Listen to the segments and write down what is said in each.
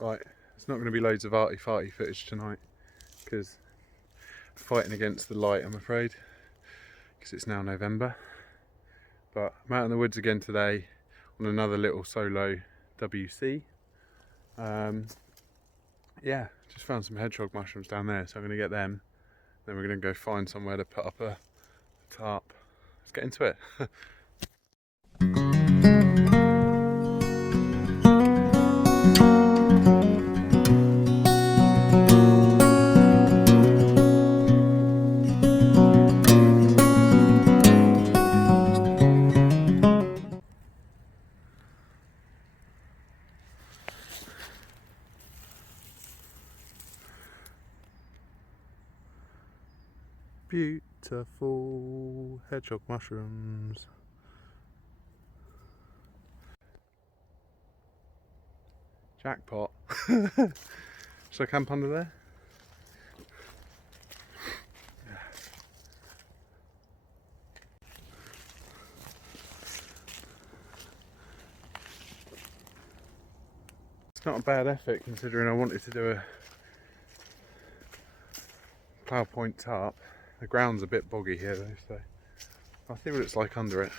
Right, it's not going to be loads of arty-farty footage tonight because fighting against the light, I'm afraid, because it's now November. But I'm out in the woods again today on another little solo WC. Yeah, just found some hedgehog mushrooms down there, so I'm going to get them. Then we're going to go find somewhere to put up a tarp. Let's get into it. Beautiful hedgehog mushrooms. Jackpot. Should I camp under there? It's not a bad effort considering I wanted to do a plough point tarp. The ground's a bit boggy here though, so I'll see what it's like under it.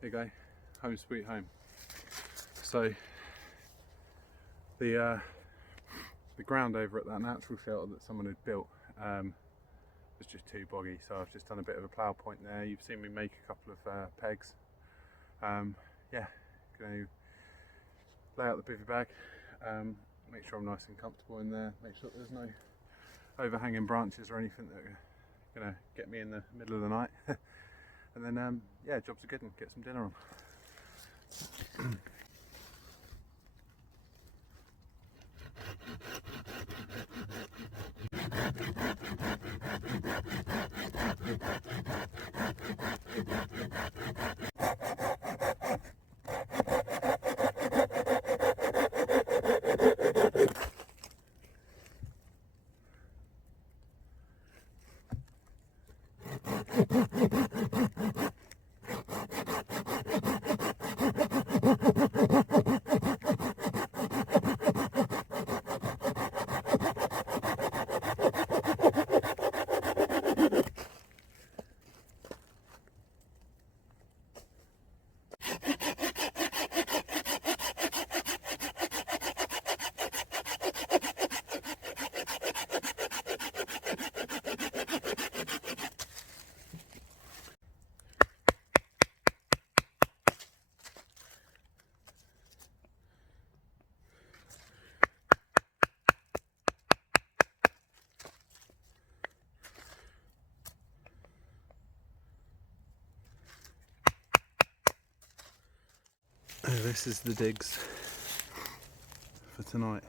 There you go, home sweet home. So the ground over at that natural shelter that someone had built was just too boggy, so I've just done a bit of a plough point there. You've seen me make a couple of pegs. Yeah, going to lay out the bivvy bag, make sure I'm nice and comfortable in there, make sure there's no overhanging branches or anything that are going to get me in the middle of the night. And then, yeah, jobs are good and get some dinner on. This is the digs for tonight.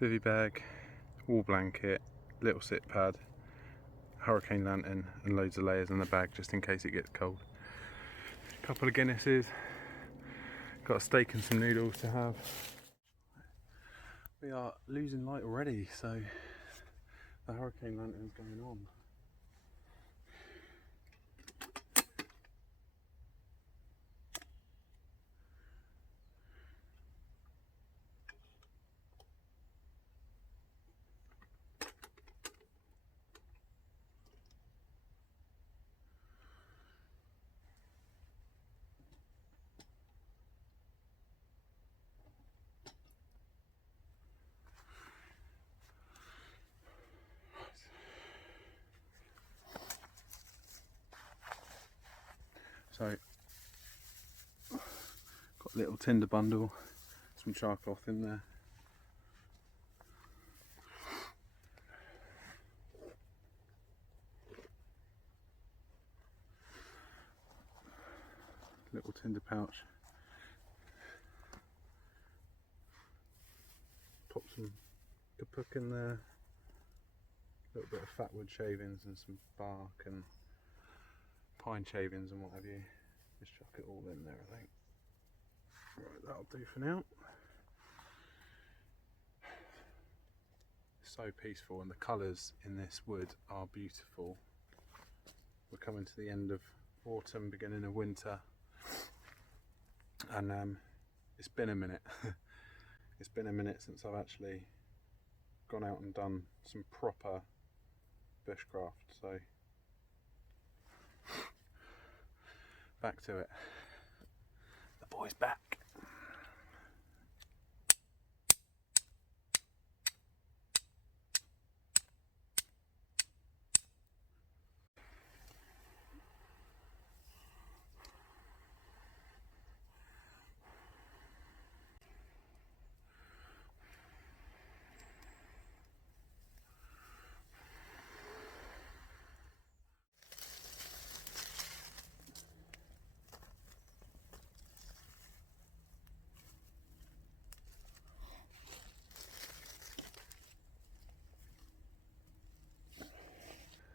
Bivvy bag, wall blanket, little sit pad, hurricane lantern and loads of layers in the bag just in case it gets cold. A couple of Guinnesses, got a steak and some noodles to have. We are losing light already, so the hurricane lantern's going on. So, got a little tinder bundle, some char cloth in there. Little tinder pouch. Pop some kapuk in there. A little bit of fat wood shavings and some bark and pine shavings and what have you. Just chuck it all in there, I think. Right, that'll do for now. So peaceful, and the colours in this wood are beautiful. We're coming to the end of autumn, beginning of winter, and it's been a minute. It's been a minute since I've actually gone out and done some proper bushcraft, so back to it. The boy's back.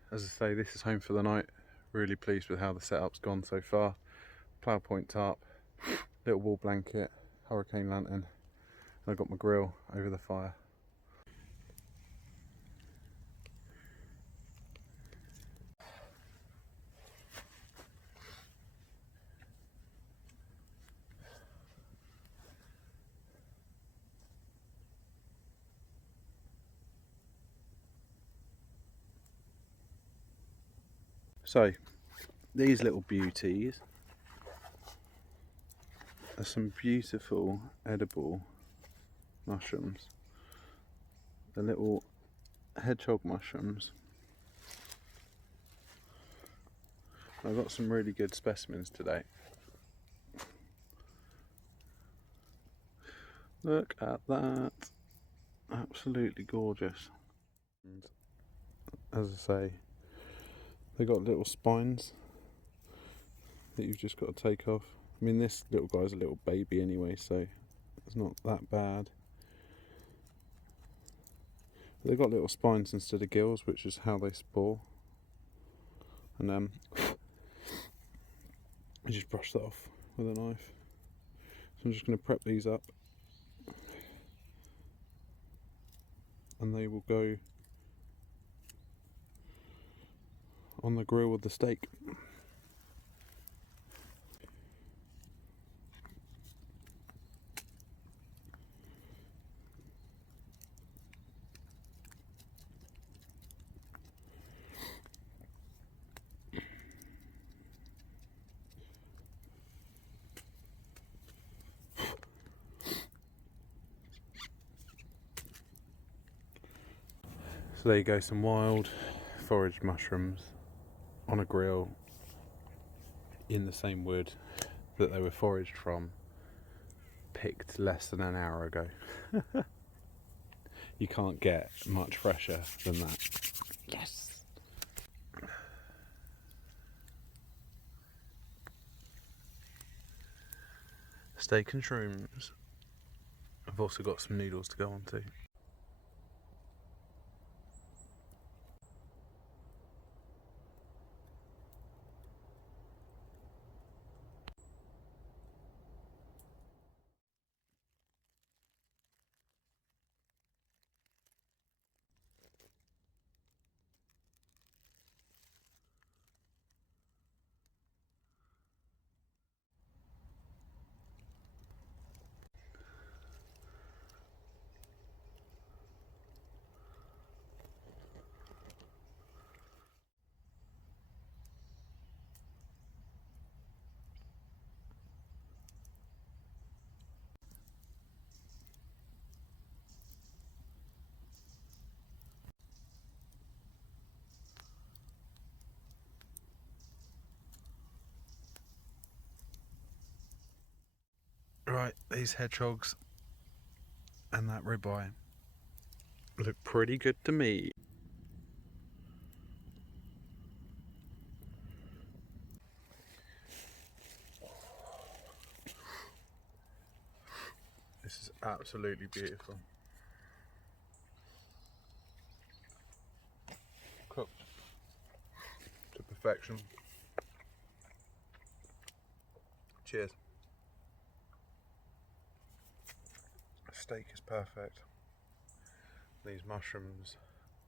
As I say, this is home for the night. Really pleased with how the setup's gone so far. Plough point tarp, little wall blanket, hurricane lantern, and I've got my grill over the fire. So, these little beauties are some beautiful edible mushrooms. The little hedgehog mushrooms. I've got some really good specimens today. Look at that. Absolutely gorgeous. And as I say, they've got little spines that you've just got to take off. I mean, this little guy's a little baby anyway, so it's not that bad. But they've got little spines instead of gills, which is how they spore. And I just brush that off with a knife. So I'm just going to prep these up, and they will go on the grill with the steak. So there you go, some wild foraged mushrooms on a grill in the same wood that they were foraged from, picked less than an hour ago. You can't get much fresher than that. Yes! Steak and shrooms. I've also got some noodles to go on to. these hedgehogs and that ribeye look pretty good to me. This is absolutely beautiful. Cooked to perfection. Cheers. The steak is perfect. These mushrooms,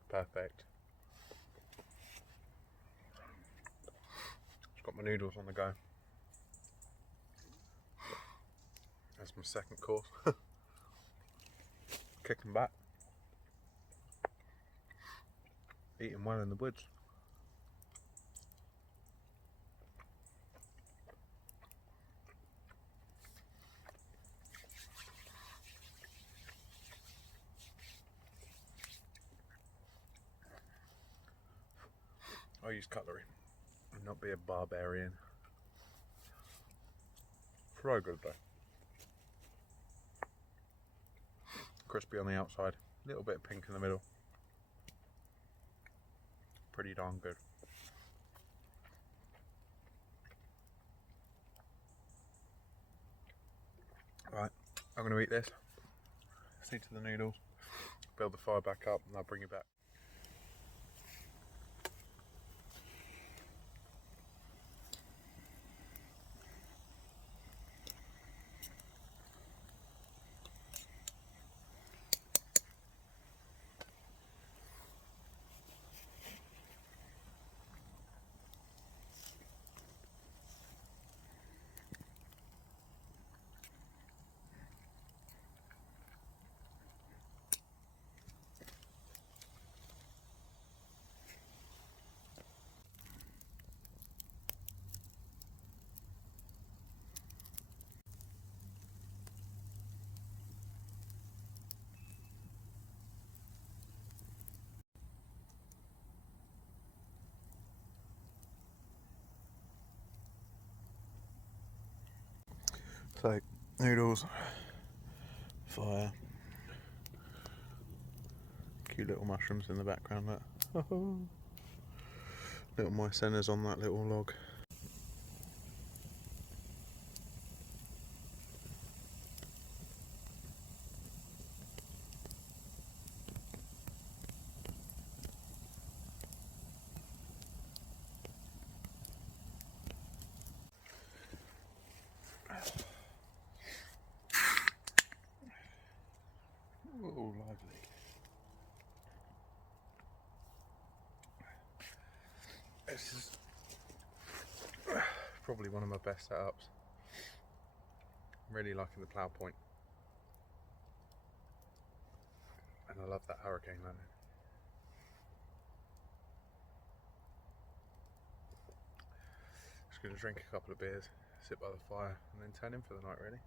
perfect. Just got my noodles on the go. That's my second course. Kicking back. Eating well in the woods. I'll use cutlery and not be a barbarian. Fry good though. Crispy on the outside, a little bit pink in the middle. Pretty darn good. Right, I'm going to eat this. See to the noodles. Build the fire back up and I'll bring you back. So, noodles, fire, cute little mushrooms in the background, look. Little mycenas on that little log. Oh, lively. This is probably one of my best setups. I'm really liking the plough point. And I love that hurricane landing. Just going to drink a couple of beers, sit by the fire, and then turn in for the night, really.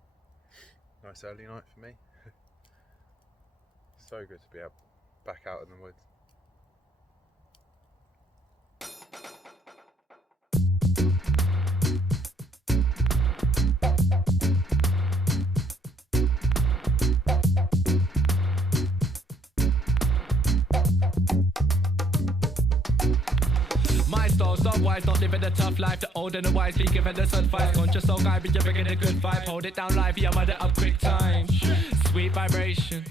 Nice early night for me. So good to be back out in the woods. Stop wise, not living a tough life. The old and the wise be given the sun fights. Conscious soul guy, be you bringing a good vibe. Hold it down live, yeah, mud it up quick time. Sweet vibration,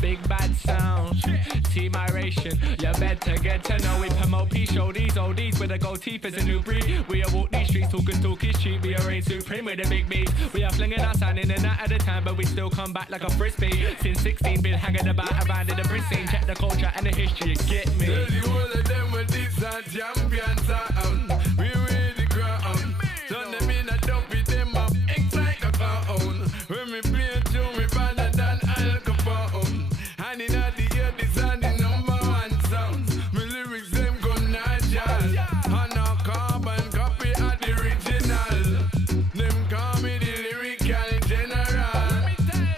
big bad sound. Team iration, you better get to know. We promote peace, show these oldies with a gold teeth is a new breed. We are walk these streets, talk is cheap. We are reign supreme with the big beats. We are flinging our sound in and out at a time, but we still come back like a frisbee. Since 16, been hanging about around in the Brit scene. Check the culture and the history, you get me. Tell you all of them with this are champion sound. We really ground. Turn them in and dump it them up. It's like a clown. When me play a tune, me better than Al Capone. And in the ear, this are the #1 sounds. My lyrics them go natural. And no carbon copy of the original. Them call me the lyrical general.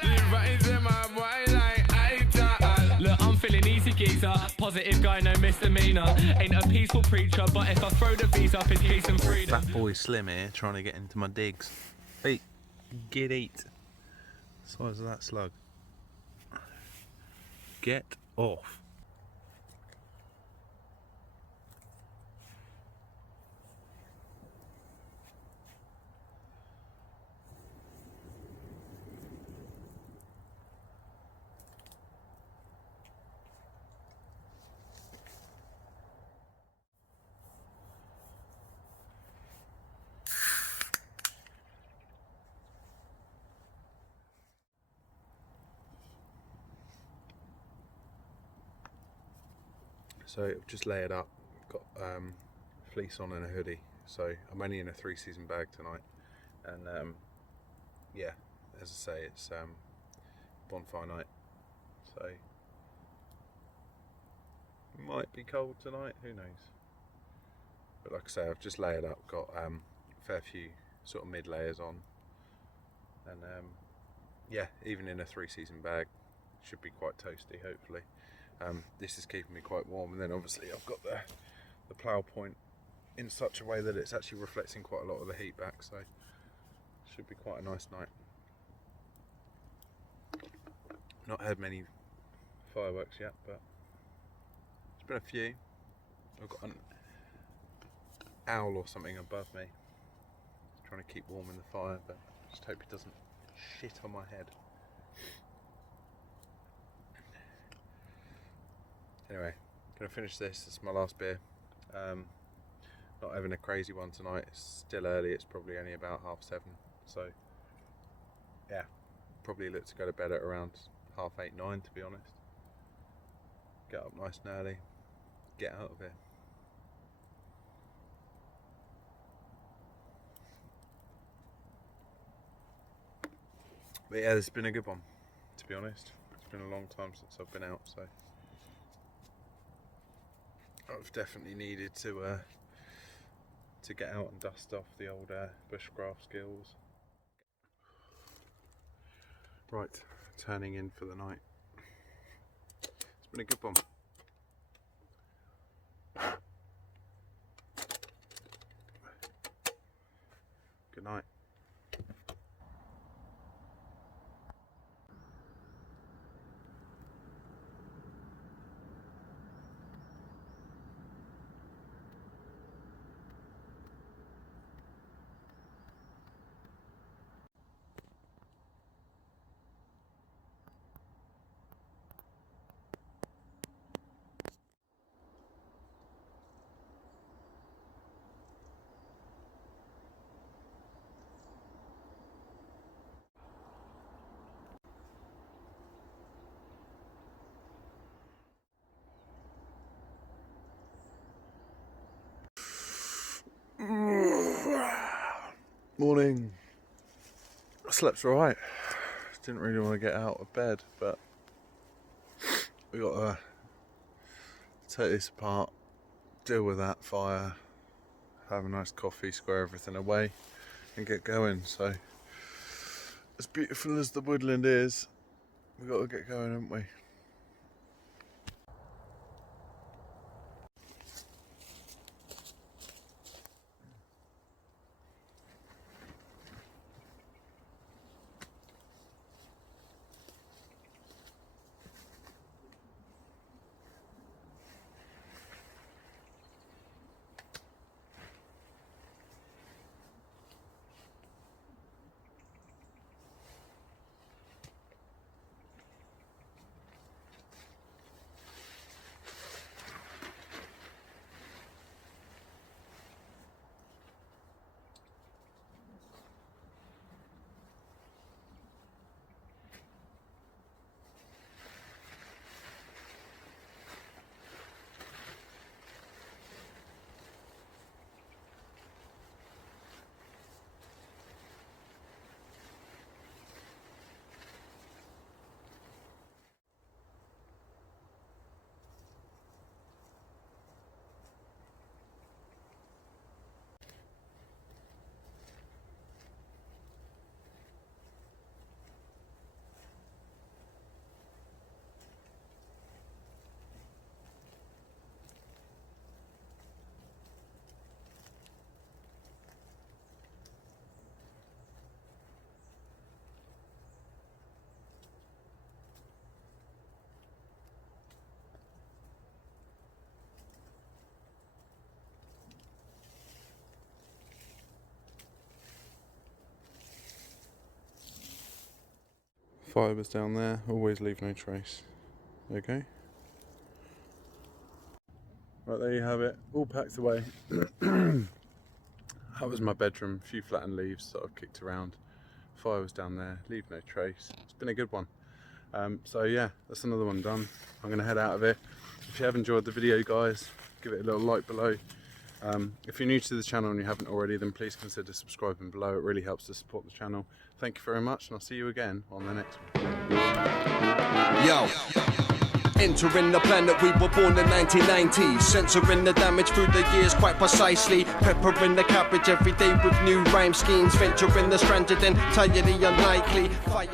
Devise them a boy like I Look, I'm feeling easy geezer. Positive guy, no misdemeanor. Ain't a peaceful preacher, but if I throw the visa up, it's peace and freedom. That boy Slim here trying to get into my digs. Hey, get eat. Size of that slug. Get off. So I've just layered up, got fleece on and a hoodie. So I'm only in a 3-season bag tonight, and yeah, as I say, it's bonfire night, so it might be cold tonight. Who knows? But like I say, I've just layered up, got a fair few sort of mid layers on, and yeah, even in a 3-season bag, should be quite toasty, hopefully. This is keeping me quite warm, and then obviously I've got the plough point in such a way that it's actually reflecting quite a lot of the heat back, so should be quite a nice night. Not had many fireworks yet, but there's been a few. I've got an owl or something above me, trying to keep warm in the fire, but just hope it doesn't shit on my head. Anyway, gonna finish this. It's my last beer. Not having a crazy one tonight. It's still early. It's probably only about 7:30. So yeah, probably look to go to bed at around 8:30, 9, to be honest. Get up nice and early. Get out of here. But yeah, it's been a good one, to be honest. It's been a long time since I've been out, so I've definitely needed to get out and dust off the old bushcraft skills. Right, turning in for the night. It's been a good one. Good night. Morning. I slept alright. Didn't really want to get out of bed, but we got to take this apart, deal with that fire, have a nice coffee, square everything away, and get going. So, as beautiful as the woodland is, we've got to get going, haven't we? Fire was down there, always leave no trace. Okay. Right, there you have it, all packed away. That was my bedroom, a few flattened leaves that I've kicked around. Fire was down there, leave no trace. It's been a good one. So yeah, that's another one done. I'm going to head out of here. If you have enjoyed the video, guys, give it a little like below. If you're new to the channel and you haven't already, then please consider subscribing below. It really helps to support the channel. Thank you very much, and I'll see you again on the next one. Yo. Entering the planet, we were born in 1990. Censoring the damage through the years quite precisely. Peppering the cabbage every day with new rhyme schemes. Venturing the stranded and entirely unlikely. Fire